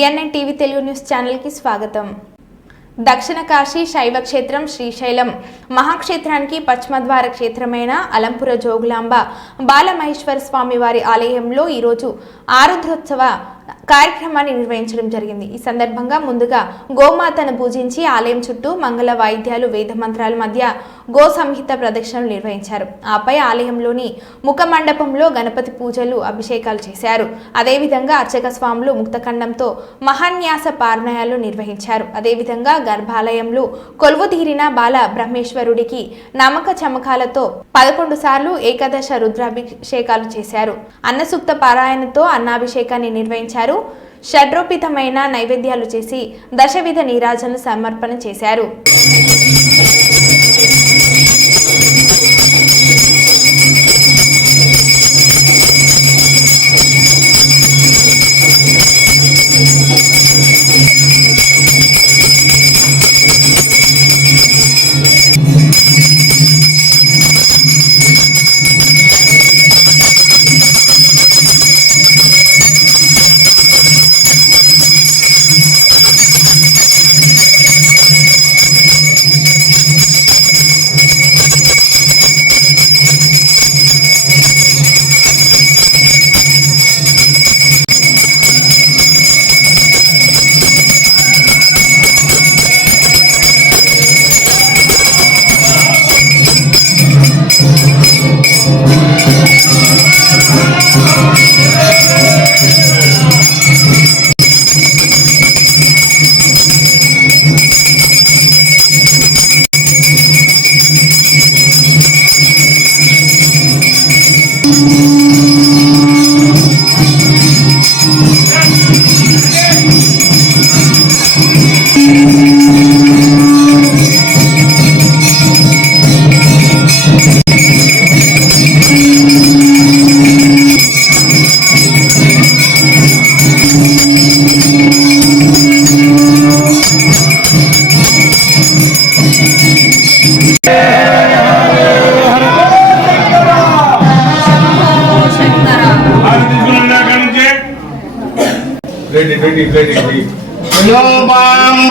DNN TV Telugu news channel కి స్వాగతం। దక్షిణ కాశీ శైవ క్షేత్రం శ్రీశైలం మహాక్షేత్రానికి పశ్చిమ ద్వార క్షేత్రమైన అలంపుర జోగులాంబ బాలమహేశ్వర స్వామి వారి ఆలయంలో ఈ రోజు ఆరుద్రోత్సవ కార్యక్రమాన్ని నిర్వహించడం జరిగింది। ఈ సందర్భంగా ముందుగా గోమాతను పూజించి ఆలయం చుట్టూ మంగళ వాయిద్యాలు వేద మంత్రాల మధ్య గో సంహిత ప్రదక్షిణలు నిర్వహించారు। ఆపై ఆలయంలోని ముఖ మండపంలో గణపతి పూజలు అభిషేకాలు చేశారు। అదేవిధంగా అర్చక స్వాములు ముక్తఖండంతో మహాన్యాస పారాయణాలు నిర్వహించారు। అదేవిధంగా గర్భాలయంలో కొలువుదీరిన బాల బ్రహ్మేశ్వరుడికి నమ్మక చమకాలతో 11 సార్లు ఏకాదశ రుద్రాభిషేకాలు చేశారు। అన్నసూక్త పారాయణతో అన్నాభిషేకాన్ని నిర్వహించారు। షడ్రోపితమైన నైవేద్యాలు చేసి దశవిధ నీరాజనలు సమర్పణ చేశారు।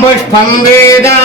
पुष्पं वेदान्